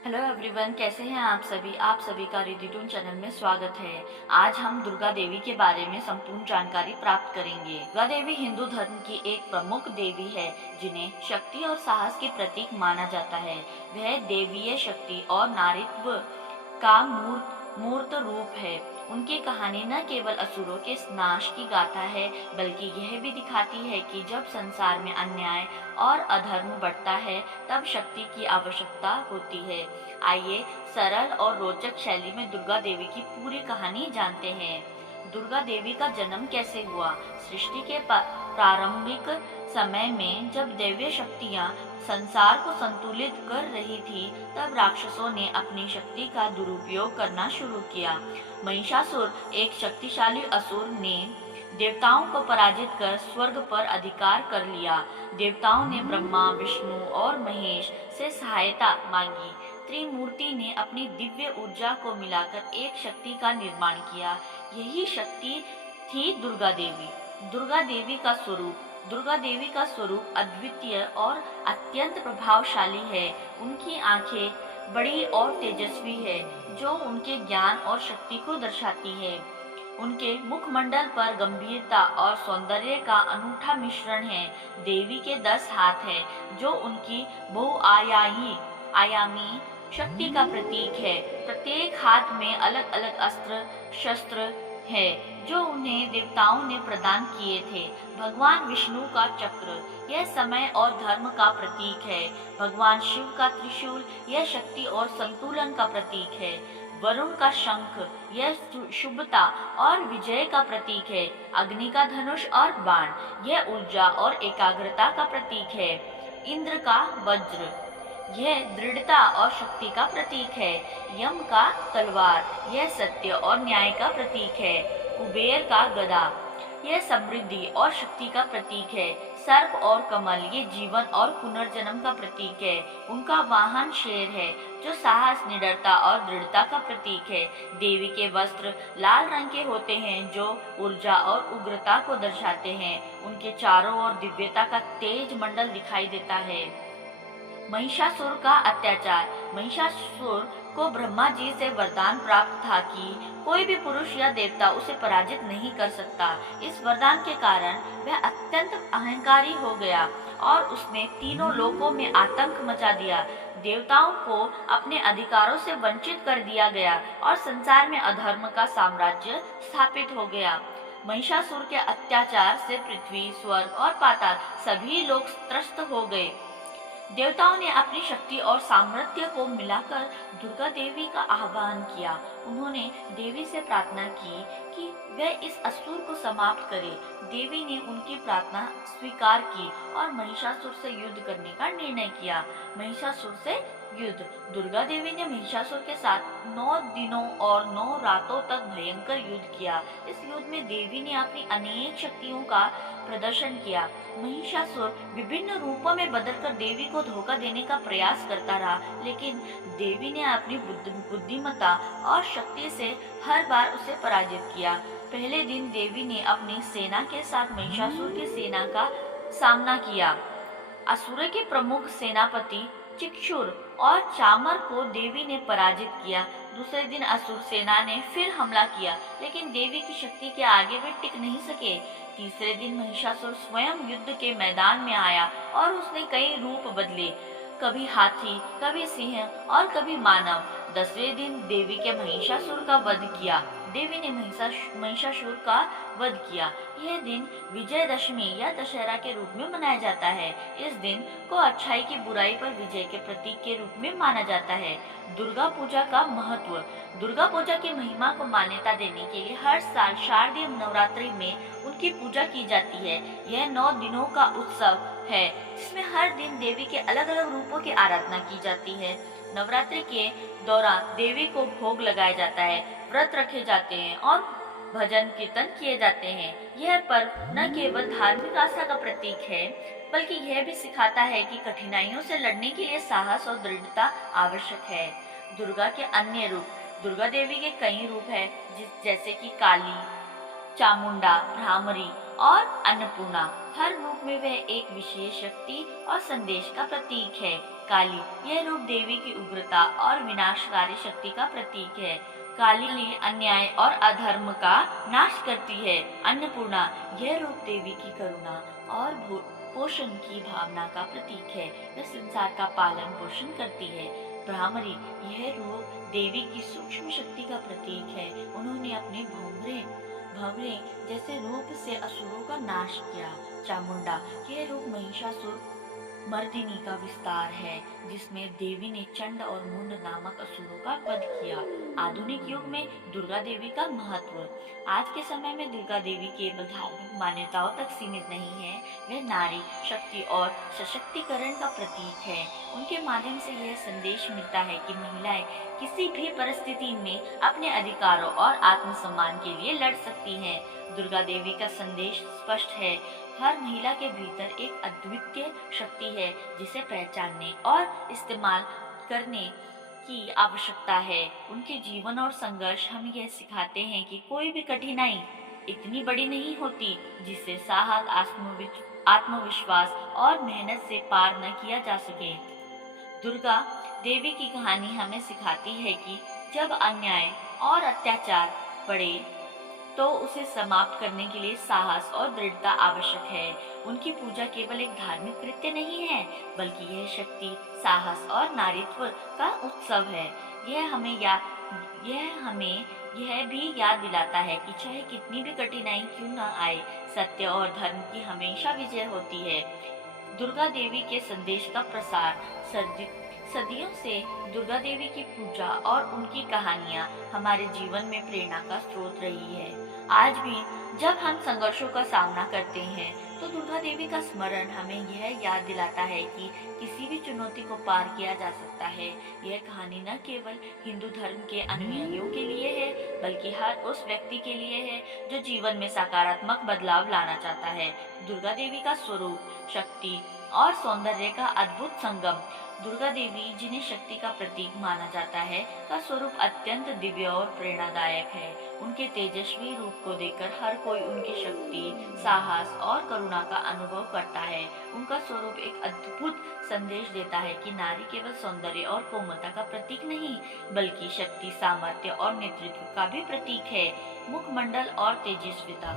Hello everyone, कैसे हैं आप सभी का रिदिटून चैनल में स्वागत है। आज हम दुर्गा देवी के बारे में संपूर्ण जानकारी प्राप्त करेंगे। दुर्गा देवी हिंदू धर्म की एक प्रमुख देवी है जिन्हें शक्ति और साहस के प्रतीक माना जाता है। वह देवीय शक्ति और नारीत्व का मूर्त रूप है। उनकी कहानी न केवल असुरों के नाश की गाथा है, बल्कि यह भी दिखाती है कि जब संसार में अन्याय और अधर्म बढ़ता है तब शक्ति की आवश्यकता होती है। आइए सरल और रोचक शैली में दुर्गा देवी की पूरी कहानी जानते हैं। दुर्गा देवी का जन्म कैसे हुआ? सृष्टि के प्रारंभिक समय में जब दैवीय शक्तियां संसार को संतुलित कर रही थी, तब राक्षसों ने अपनी शक्ति का दुरुपयोग करना शुरू किया। महिषासुर, एक शक्तिशाली असुर, ने देवताओं को पराजित कर स्वर्ग पर अधिकार कर लिया। देवताओं ने ब्रह्मा, विष्णु और महेश से सहायता मांगी। त्रिमूर्ति ने अपनी दिव्य ऊर्जा को मिलाकर एक शक्ति का निर्माण किया। यही शक्ति थी दुर्गा देवी। दुर्गा देवी का स्वरूप दुर्गा देवी का स्वरूप अद्वितीय और अत्यंत प्रभावशाली है। उनकी आंखें बड़ी और तेजस्वी है, जो उनके ज्ञान और शक्ति को दर्शाती है। उनके मुखमंडल पर गंभीरता और सौंदर्य का अनूठा मिश्रण है। देवी के 10 हाथ हैं, जो उनकी आयामी शक्ति का प्रतीक है। प्रत्येक हाथ में अलग अलग अस्त्र शस्त्र है, जो उन्हें देवताओं ने प्रदान किए थे। भगवान विष्णु का चक्र, यह समय और धर्म का प्रतीक है। भगवान शिव का त्रिशूल, यह शक्ति और संतुलन का प्रतीक है। वरुण का शंख, यह शुभता और विजय का प्रतीक है। अग्नि का धनुष और बाण, यह ऊर्जा और एकाग्रता का प्रतीक है। इंद्र का वज्र, यह दृढ़ता और शक्ति का प्रतीक है। यम का तलवार, यह सत्य और न्याय का प्रतीक है। कुबेर का गदा, यह समृद्धि और शक्ति का प्रतीक है। सर्प और कमल, ये जीवन और पुनर्जन्म का प्रतीक है। उनका वाहन शेर है, जो साहस, निडरता और दृढ़ता का प्रतीक है। देवी के वस्त्र लाल रंग के होते हैं, जो ऊर्जा और उग्रता को दर्शाते हैं। उनके चारों ओर दिव्यता का तेज मंडल दिखाई देता है। महिषासुर का अत्याचार। महिषासुर को ब्रह्मा जी से वरदान प्राप्त था कि कोई भी पुरुष या देवता उसे पराजित नहीं कर सकता। इस वरदान के कारण वह अत्यंत अहंकारी हो गया और उसने तीनों लोकों में आतंक मचा दिया। देवताओं को अपने अधिकारों से वंचित कर दिया गया और संसार में अधर्म का साम्राज्य स्थापित हो गया। महिषासुर के अत्याचार से पृथ्वी, स्वर्ग और पाताल सभी लोग त्रस्त हो गए। देवताओं ने अपनी शक्ति और सामर्थ्य को मिलाकर दुर्गा देवी का आह्वान किया। उन्होंने देवी से प्रार्थना की कि वह इस असुर को समाप्त करे। देवी ने उनकी प्रार्थना स्वीकार की और महिषासुर से युद्ध करने का निर्णय किया। महिषासुर से युद्ध। दुर्गा देवी ने महिषासुर के साथ 9 दिनों और 9 रातों तक भयंकर युद्ध किया। इस युद्ध में देवी ने अपनी अनेक शक्तियों का प्रदर्शन किया। महिषासुर विभिन्न रूपों में बदलकर देवी को धोखा देने का प्रयास करता रहा, लेकिन देवी ने अपनी बुद्धिमत्ता और शक्ति से हर बार उसे पराजित किया। पहले दिन देवी ने अपनी सेना के साथ महिषासुर की सेना का सामना किया। असुर के प्रमुख सेनापति चिक्षुर और चामर को देवी ने पराजित किया। दूसरे दिन असुर सेना ने फिर हमला किया, लेकिन देवी की शक्ति के आगे वे टिक नहीं सके। तीसरे दिन महिषासुर स्वयं युद्ध के मैदान में आया और उसने कई रूप बदले, कभी हाथी, कभी सिंह और कभी मानव। 10वें दिन देवी के महिषासुर का वध किया। देवी ने महिषासुर का वध किया। यह दिन विजयदशमी या दशहरा के रूप में मनाया जाता है। इस दिन को अच्छाई की बुराई पर विजय के प्रतीक के रूप में माना जाता है। दुर्गा पूजा का महत्व। दुर्गा पूजा की महिमा को मान्यता देने के लिए हर साल शारदीय नवरात्रि में उनकी पूजा की जाती है। यह 9 दिनों का उत्सव है, जिसमें हर दिन देवी के अलग अलग रूपों की आराधना की जाती है। नवरात्रि के दौरान देवी को भोग लगाया जाता है, व्रत रखे जाते हैं और भजन कीर्तन किए जाते हैं। यह पर्व न केवल धार्मिक आस्था का प्रतीक है, बल्कि यह भी सिखाता है कि कठिनाइयों से लड़ने के लिए साहस और दृढ़ता आवश्यक है। दुर्गा के अन्य रूप। दुर्गा देवी के कई रूप हैं, जैसे कि काली, चामुंडा, भ्रामरी और अन्नपूर्णा। हर रूप में वह एक विशेष शक्ति और संदेश का प्रतीक है। काली, यह रूप देवी की उग्रता और विनाशकारी शक्ति का प्रतीक है। काली अन्याय और अधर्म का नाश करती है। अन्नपूर्णा, यह रूप देवी की करुणा और पोषण की भावना का प्रतीक है। वह संसार का पालन पोषण करती है। भ्रामरी, यह रूप देवी की सूक्ष्म शक्ति का प्रतीक है। उन्होंने अपने भंवरे जैसे रूप से असुरों का नाश किया। चामुंडा, यह रूप महिषासुर मर्दिनी का विस्तार है, जिसमें देवी ने चंड और मुंड नामक असुरों का वध किया। आधुनिक युग में दुर्गा देवी का महत्व। आज के समय में दुर्गा देवी केवल धार्मिक मान्यताओं तक सीमित नहीं है, वह नारी शक्ति और सशक्तिकरण का प्रतीक है। उनके माध्यम से यह संदेश मिलता है कि महिलाएं किसी भी परिस्थिति में अपने अधिकारों और आत्मसम्मान के लिए लड़ सकती हैं। दुर्गा देवी का संदेश स्पष्ट है, हर महिला के भीतर एक अद्वितीय शक्ति है, जिसे पहचानने और इस्तेमाल करने की आवश्यकता है। उनके जीवन और संघर्ष हमें यह सिखाते हैं कि कोई भी कठिनाई इतनी बड़ी नहीं होती जिसे साहस, आत्मविश्वास और मेहनत से पार न किया जा सके। दुर्गा देवी की कहानी हमें सिखाती है कि जब अन्याय और अत्याचार बढ़े तो उसे समाप्त करने के लिए साहस और दृढ़ता आवश्यक है। उनकी पूजा केवल एक धार्मिक कृत्य नहीं है, बल्कि यह शक्ति, साहस और नारीत्व का उत्सव है। यह हमें यह भी याद दिलाता है कि चाहे कितनी भी कठिनाई क्यों न आए, सत्य और धर्म की हमेशा विजय होती है। दुर्गा देवी के संदेश का प्रसार। सदियों से दुर्गा देवी की पूजा और उनकी कहानियां हमारे जीवन में प्रेरणा का स्रोत रही है। आज भी जब हम संघर्षों का सामना करते हैं तो दुर्गा देवी का स्मरण हमें यह याद दिलाता है कि किसी भी चुनौती को पार किया जा सकता है। यह कहानी न केवल हिंदू धर्म के अनुयायियों के लिए है, बल्कि हर उस व्यक्ति के लिए है जो जीवन में सकारात्मक बदलाव लाना चाहता है। दुर्गा देवी का स्वरूप, शक्ति और सौंदर्य का अद्भुत संगम। दुर्गा देवी, जिन्हें शक्ति का प्रतीक माना जाता है, का स्वरूप अत्यंत दिव्य और प्रेरणादायक है। उनके तेजस्वी रूप को देखकर हर कोई उनकी शक्ति, साहस और करुणा का अनुभव करता है। उनका स्वरूप एक अद्भुत संदेश देता है कि नारी केवल सौंदर्य और कोमलता का प्रतीक नहीं, बल्कि शक्ति, सामर्थ्य और नेतृत्व का भी प्रतीक है। मुखमंडल और तेजस्विता।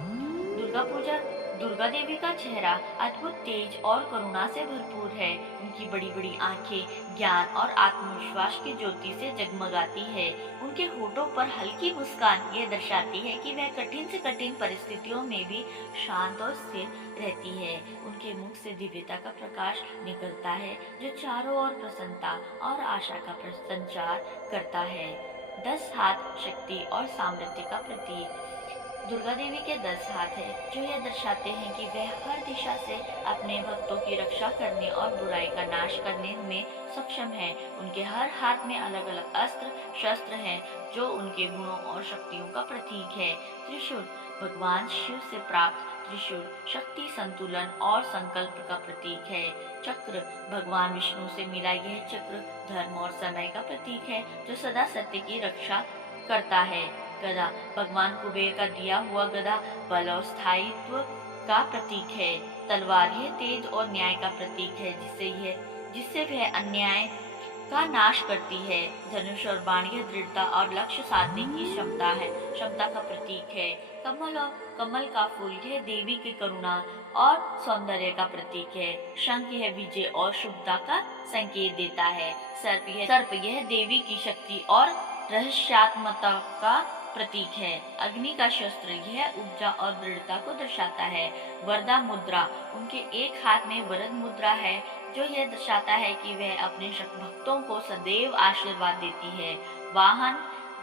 दुर्गा देवी का चेहरा अद्भुत तेज और करुणा से भरपूर है। उनकी बड़ी बड़ी आंखें ज्ञान और आत्मविश्वास की ज्योति से जगमगाती है। उनके होठों पर हल्की मुस्कान यह दर्शाती है कि वह कठिन से कठिन परिस्थितियों में भी शांत और स्थिर रहती है। उनके मुख से दिव्यता का प्रकाश निकलता है, जो चारों ओर प्रसन्नता और आशा का संचार करता है। 10 हाथ शक्ति और सामर्थ्य का प्रतीक। दुर्गा देवी के 10 हाथ हैं, जो यह दर्शाते हैं कि वह हर दिशा से अपने भक्तों की रक्षा करने और बुराई का नाश करने में सक्षम है। उनके हर हाथ में अलग अलग अस्त्र शस्त्र हैं, जो उनके गुणों और शक्तियों का प्रतीक है। त्रिशूल, भगवान शिव से प्राप्त त्रिशूल शक्ति, संतुलन और संकल्प का प्रतीक है। चक्र, भगवान विष्णु से मिला यह चक्र धर्म और समय का प्रतीक है, जो सदा सत्य की रक्षा करता है। गदा, भगवान कुबेर का दिया हुआ गदा बल और स्थायित्व का प्रतीक है। तलवार, यह तेज और न्याय का प्रतीक है, जिससे वह अन्याय का नाश करती है। धनुष और बाण, यह दृढ़ता और लक्ष्य साधने की क्षमता का प्रतीक है। कमल का फूल, यह देवी की करुणा और सौंदर्य का प्रतीक है। शंख, यह विजय और शुभता का संकेत देता है। सर्प, यह देवी की शक्ति और रहस्यात्मकता का प्रतीक है। अग्नि का शस्त्र, यह ऊर्जा और दृढ़ता को दर्शाता है। वरदा मुद्रा, उनके एक हाथ में वरद मुद्रा है, जो यह दर्शाता है कि वह अपने भक्तों को सदैव आशीर्वाद देती है।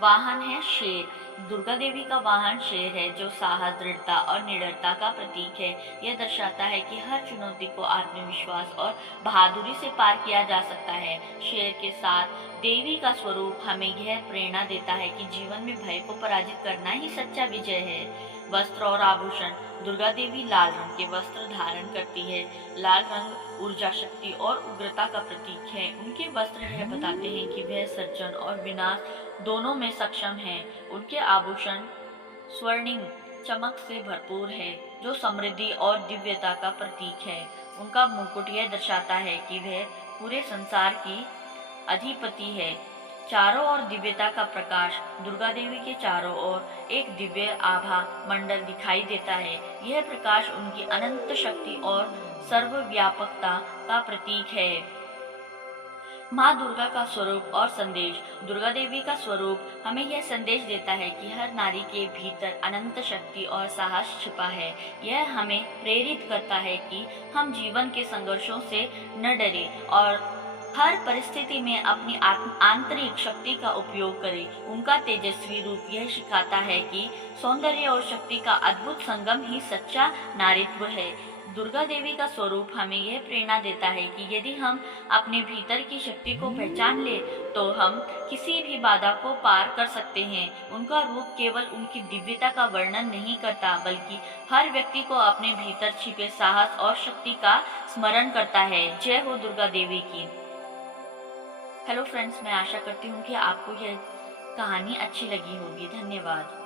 वाहन है शेर। दुर्गा देवी का वाहन शेर है, जो साहस, दृढ़ता और निडरता का प्रतीक है। यह दर्शाता है कि हर चुनौती को आत्मविश्वास और बहादुरी से पार किया जा सकता है। शेर के साथ देवी का स्वरूप हमें यह प्रेरणा देता है कि जीवन में भय को पराजित करना ही सच्चा विजय है। वस्त्र और आभूषण। दुर्गा देवी लाल रंग के वस्त्र धारण करती है। लाल रंग ऊर्जा, शक्ति और उग्रता का प्रतीक है। उनके वस्त्र यह बताते हैं कि वह सृजन और विनाश दोनों में सक्षम है। उनके आभूषण स्वर्णिम चमक से भरपूर है, जो समृद्धि और दिव्यता का प्रतीक है। उनका मुकुट यह दर्शाता है कि वह पूरे संसार की अधिपति है। चारों ओर दिव्यता का प्रकाश, दुर्गा देवी के चारों ओर एक दिव्य आभा मंडल दिखाई देता है। यह प्रकाश उनकी अनंत शक्ति और सर्वव्यापकता का प्रतीक है। माँ दुर्गा का स्वरूप और संदेश। दुर्गा देवी का स्वरूप हमें यह संदेश देता है कि हर नारी के भीतर अनंत शक्ति और साहस छिपा है। यह हमें प्रेरित करता है कि हम जीवन के संघर्षों से न डरें और हर परिस्थिति में अपनी आंतरिक शक्ति का उपयोग करें। उनका तेजस्वी रूप यह सिखाता है कि सौंदर्य और शक्ति का अद्भुत संगम ही सच्चा नारीत्व है। दुर्गा देवी का स्वरूप हमें यह प्रेरणा देता है कि यदि हम अपने भीतर की शक्ति को पहचान ले तो हम किसी भी बाधा को पार कर सकते हैं। उनका रूप केवल उनकी दिव्यता का वर्णन नहीं करता, बल्कि हर व्यक्ति को अपने भीतर छिपे साहस और शक्ति का स्मरण करता है। जय हो दुर्गा देवी की। हेलो फ्रेंड्स, मैं आशा करती हूँ कि आपको यह कहानी अच्छी लगी होगी। धन्यवाद।